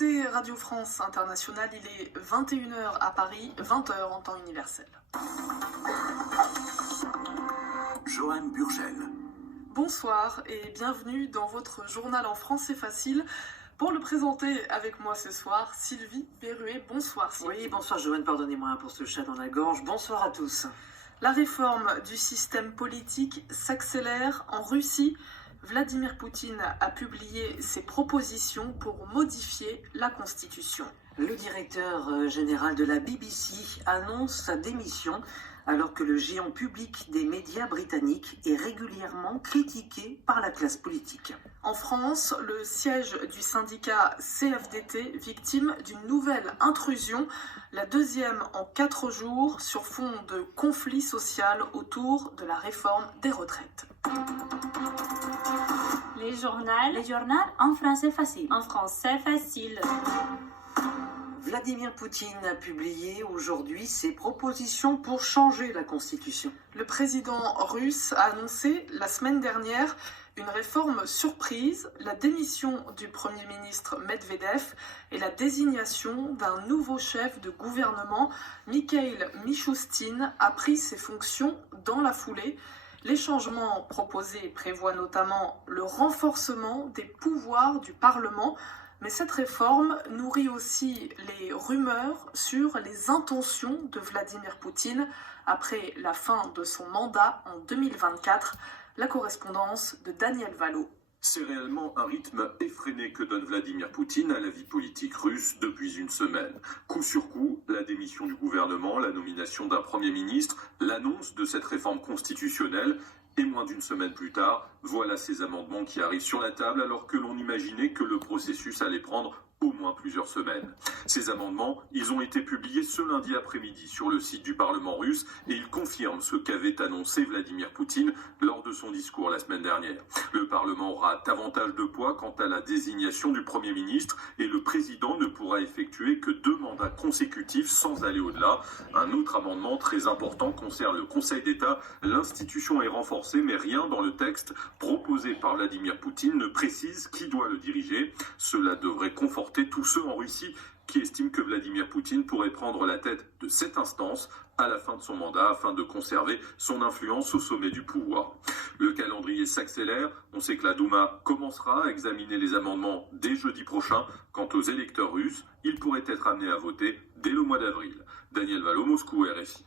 écoutez Radio France Internationale, il est 21h à Paris, 20h en temps universel. Joanne Burgel. Bonsoir et bienvenue dans votre journal en français facile. Pour le présenter avec moi ce soir, Sylvie Berruet. Bonsoir Sylvie. Oui, bonsoir Joanne, pardonnez-moi pour ce chat dans la gorge. Bonsoir à tous. La réforme du système politique s'accélère en Russie. Vladimir Poutine a publié ses propositions pour modifier la Constitution. Le directeur général de la BBC annonce sa démission alors que le géant public des médias britanniques est régulièrement critiqué par la classe politique. En France, le siège du syndicat CFDT, victime d'une nouvelle intrusion, la deuxième en 4 jours, sur fond de conflit social autour de la réforme des retraites. Les journaux en français facile. En français facile. Vladimir Poutine a publié aujourd'hui ses propositions pour changer la Constitution. Le président russe a annoncé la semaine dernière une réforme surprise, la démission du Premier ministre Medvedev et la désignation d'un nouveau chef de gouvernement. Mikhail Mishustin a pris ses fonctions dans la foulée. Les changements proposés prévoient notamment le renforcement des pouvoirs du Parlement, mais cette réforme nourrit aussi les rumeurs sur les intentions de Vladimir Poutine après la fin de son mandat en 2024. La correspondance de Daniel Valo. C'est réellement un rythme effréné que donne Vladimir Poutine à la vie politique russe depuis une semaine. Coup sur coup, la démission du gouvernement, la nomination d'un Premier ministre, l'annonce de cette réforme constitutionnelle. Et moins d'une semaine plus tard, voilà ces amendements qui arrivent sur la table alors que l'on imaginait que le processus allait prendre au moins plusieurs semaines. Ces amendements, ils ont été publiés ce lundi après-midi sur le site du Parlement russe et ils confirment ce qu'avait annoncé Vladimir Poutine lors de son discours la semaine dernière. Le Parlement aura davantage de poids quant à la désignation du Premier ministre et le président ne pourra effectuer que 2 mandats consécutifs sans aller au-delà. Un autre amendement très important concerne le Conseil d'État. L'institution est renforcée mais rien dans le texte proposé par Vladimir Poutine ne précise qui doit le diriger. Cela devrait conforter tous ceux en Russie qui estiment que Vladimir Poutine pourrait prendre la tête de cette instance à la fin de son mandat afin de conserver son influence au sommet du pouvoir. Le calendrier s'accélère, on sait que la Douma commencera à examiner les amendements dès jeudi prochain. Quant aux électeurs russes, ils pourraient être amenés à voter dès le mois d'avril. Daniel Valo, Moscou, RFI.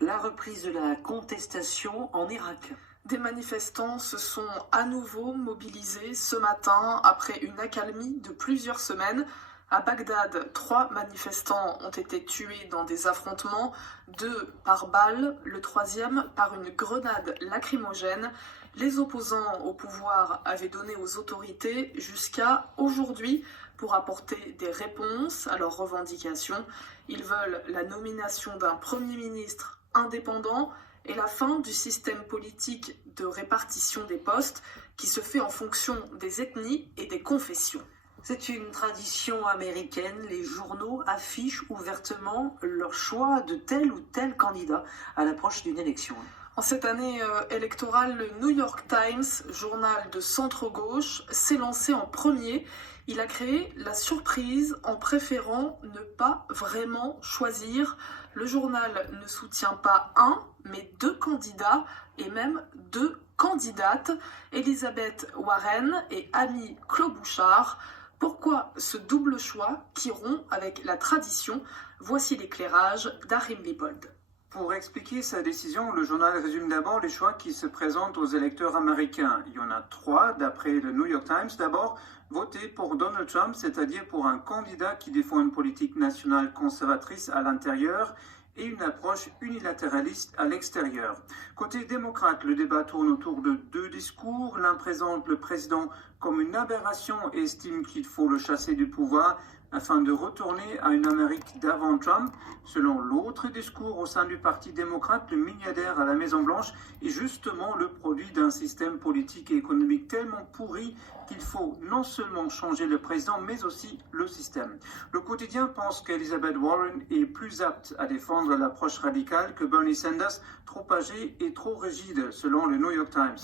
La reprise de la contestation en Irak. Des manifestants se sont à nouveau mobilisés ce matin après une accalmie de plusieurs semaines. À Bagdad, 3 manifestants ont été tués dans des affrontements, 2 par balle, le 3e par une grenade lacrymogène. Les opposants au pouvoir avaient donné aux autorités jusqu'à aujourd'hui pour apporter des réponses à leurs revendications. Ils veulent la nomination d'un Premier ministre indépendant et la fin du système politique de répartition des postes qui se fait en fonction des ethnies et des confessions. C'est une tradition américaine, les journaux affichent ouvertement leur choix de tel ou tel candidat à l'approche d'une élection. En cette année électorale, le New York Times, journal de centre-gauche, s'est lancé en premier. Il a créé la surprise en préférant ne pas vraiment choisir. Le journal ne soutient pas un, mais 2 candidats et même 2 candidates, Elizabeth Warren et Amy Klobuchar. Pourquoi ce double choix qui rompt avec la tradition? Voici l'éclairage d'Arim Lipold. Pour expliquer sa décision, le journal résume d'abord les choix qui se présentent aux électeurs américains. Il y en a 3, d'après le New York Times. D'abord, voter pour Donald Trump, c'est-à-dire pour un candidat qui défend une politique nationale conservatrice à l'intérieur et une approche unilatéraliste à l'extérieur. Côté démocrate, le débat tourne autour de 2 discours. L'un présente le président comme une aberration et estime qu'il faut le chasser du pouvoir afin de retourner à une Amérique d'avant Trump. Selon l'autre discours au sein du Parti démocrate, le milliardaire à la Maison-Blanche est justement le produit d'un système politique et économique tellement pourri qu'il faut non seulement changer le président, mais aussi le système. Le quotidien pense qu'Elizabeth Warren est plus apte à défendre l'approche radicale que Bernie Sanders, trop âgé et trop rigide, selon le New York Times.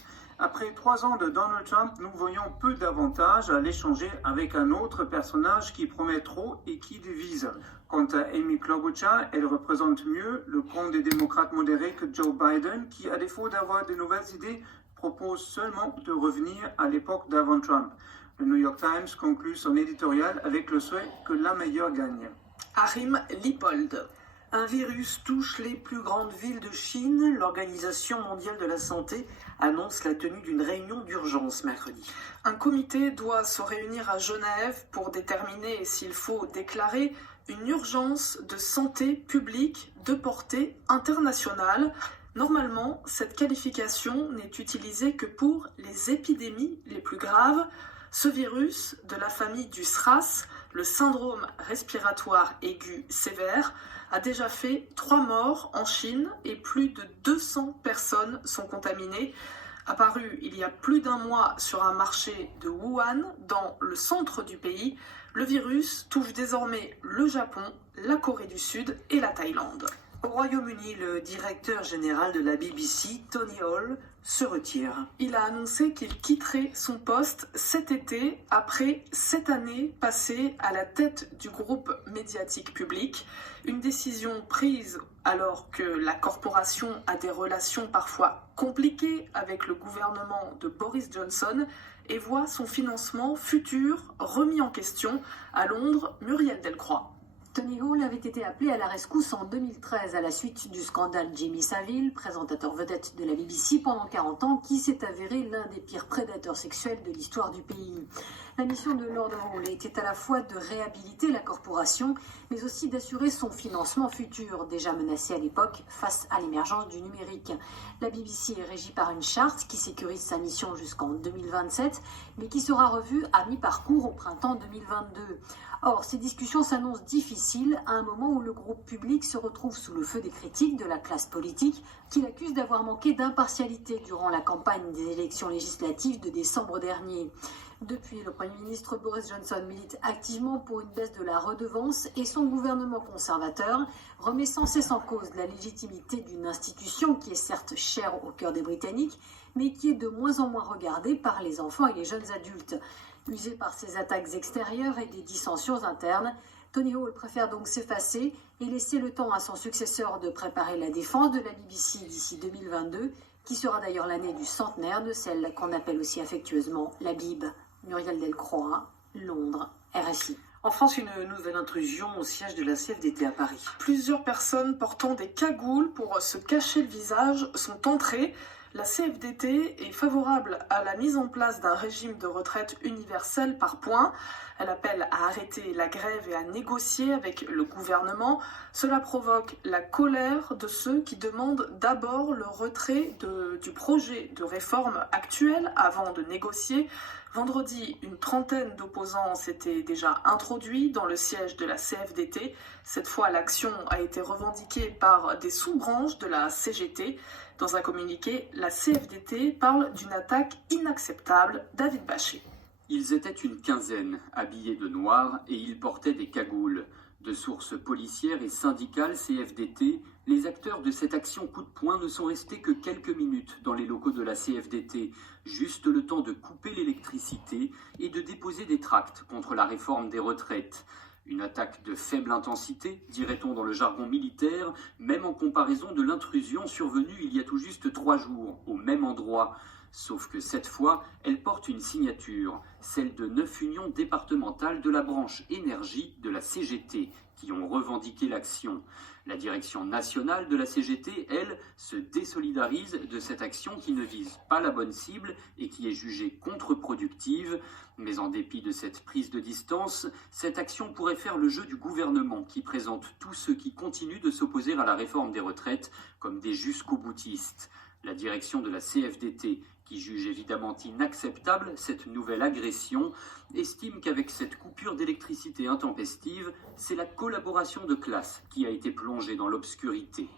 Après 3 ans de Donald Trump, nous voyons peu d'avantages à l'échanger avec un autre personnage qui promet trop et qui divise. Quant à Amy Klobuchar, elle représente mieux le camp des démocrates modérés que Joe Biden, qui, à défaut d'avoir de nouvelles idées, propose seulement de revenir à l'époque d'avant Trump. Le New York Times conclut son éditorial avec le souhait que la meilleure gagne. Harim Lipold. Un virus touche les plus grandes villes de Chine. L'Organisation mondiale de la santé annonce la tenue d'une réunion d'urgence mercredi. Un comité doit se réunir à Genève pour déterminer s'il faut déclarer une urgence de santé publique de portée internationale. Normalement, cette qualification n'est utilisée que pour les épidémies les plus graves. Ce virus, de la famille du SRAS, le syndrome respiratoire aigu sévère, a déjà fait 3 morts en Chine et plus de 200 personnes sont contaminées. Apparu il y a plus d'1 mois sur un marché de Wuhan, dans le centre du pays, le virus touche désormais le Japon, la Corée du Sud et la Thaïlande. Au Royaume-Uni, le directeur général de la BBC, Tony Hall, se retire. Il a annoncé qu'il quitterait son poste cet été après 7 années passées à la tête du groupe médiatique public. Une décision prise alors que la corporation a des relations parfois compliquées avec le gouvernement de Boris Johnson et voit son financement futur remis en question. À Londres, Muriel Delcroix. Tony Hall avait été appelé à la rescousse en 2013 à la suite du scandale Jimmy Savile, présentateur vedette de la BBC pendant 40 ans, qui s'est avéré l'un des pires prédateurs sexuels de l'histoire du pays. La mission de Lord Hall était à la fois de réhabiliter la corporation, mais aussi d'assurer son financement futur, déjà menacé à l'époque face à l'émergence du numérique. La BBC est régie par une charte qui sécurise sa mission jusqu'en 2027, mais qui sera revue à mi-parcours au printemps 2022. Or, ces discussions s'annoncent difficiles à un moment où le groupe public se retrouve sous le feu des critiques de la classe politique qui l'accuse d'avoir manqué d'impartialité durant la campagne des élections législatives de décembre dernier. Depuis, le Premier ministre Boris Johnson milite activement pour une baisse de la redevance et son gouvernement conservateur remet sans cesse en cause la légitimité d'une institution qui est certes chère au cœur des Britanniques, mais qui est de moins en moins regardée par les enfants et les jeunes adultes. Usé par ses attaques extérieures et des dissensions internes, Tony Hall préfère donc s'effacer et laisser le temps à son successeur de préparer la défense de la BBC d'ici 2022, qui sera d'ailleurs l'année du centenaire de celle qu'on appelle aussi affectueusement la Bib. Muriel Delcroix, Londres, RFI. En France, une nouvelle intrusion au siège de la CFDT à Paris. Plusieurs personnes portant des cagoules pour se cacher le visage sont entrées. La CFDT est favorable à la mise en place d'un régime de retraite universel par points. Elle appelle à arrêter la grève et à négocier avec le gouvernement. Cela provoque la colère de ceux qui demandent d'abord le retrait du projet de réforme actuel avant de négocier. Vendredi, une trentaine d'opposants s'étaient déjà introduits dans le siège de la CFDT. Cette fois, l'action a été revendiquée par des sous-branches de la CGT. Dans un communiqué, la CFDT parle d'une attaque inacceptable. David Bachet. Ils étaient une quinzaine, habillés de noir, et ils portaient des cagoules. De sources policières et syndicales CFDT, les acteurs de cette action coup de poing ne sont restés que quelques minutes dans les locaux de la CFDT, juste le temps de couper l'électricité et de déposer des tracts contre la réforme des retraites. Une attaque de faible intensité, dirait-on dans le jargon militaire, même en comparaison de l'intrusion survenue il y a tout juste 3 jours, au même endroit. Sauf que cette fois, elle porte une signature, celle de 9 unions départementales de la branche énergie de la CGT, qui ont revendiqué l'action. La direction nationale de la CGT, elle, se désolidarise de cette action qui ne vise pas la bonne cible et qui est jugée contre-productive. Mais en dépit de cette prise de distance, cette action pourrait faire le jeu du gouvernement qui présente tous ceux qui continuent de s'opposer à la réforme des retraites comme des jusqu'au-boutistes. La direction de la CFDT, qui juge évidemment inacceptable cette nouvelle agression, estime qu'avec cette coupure d'électricité intempestive, c'est la collaboration de classe qui a été plongée dans l'obscurité.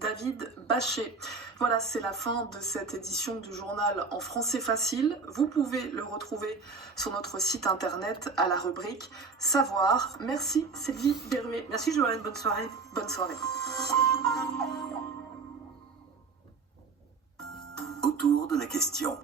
David Bachet. Voilà, c'est la fin de cette édition du journal en français facile. Vous pouvez le retrouver sur notre site internet à la rubrique Savoir. Merci Sylvie Berruet. Merci Joanne, bonne soirée. Bonne soirée. Autour de la question.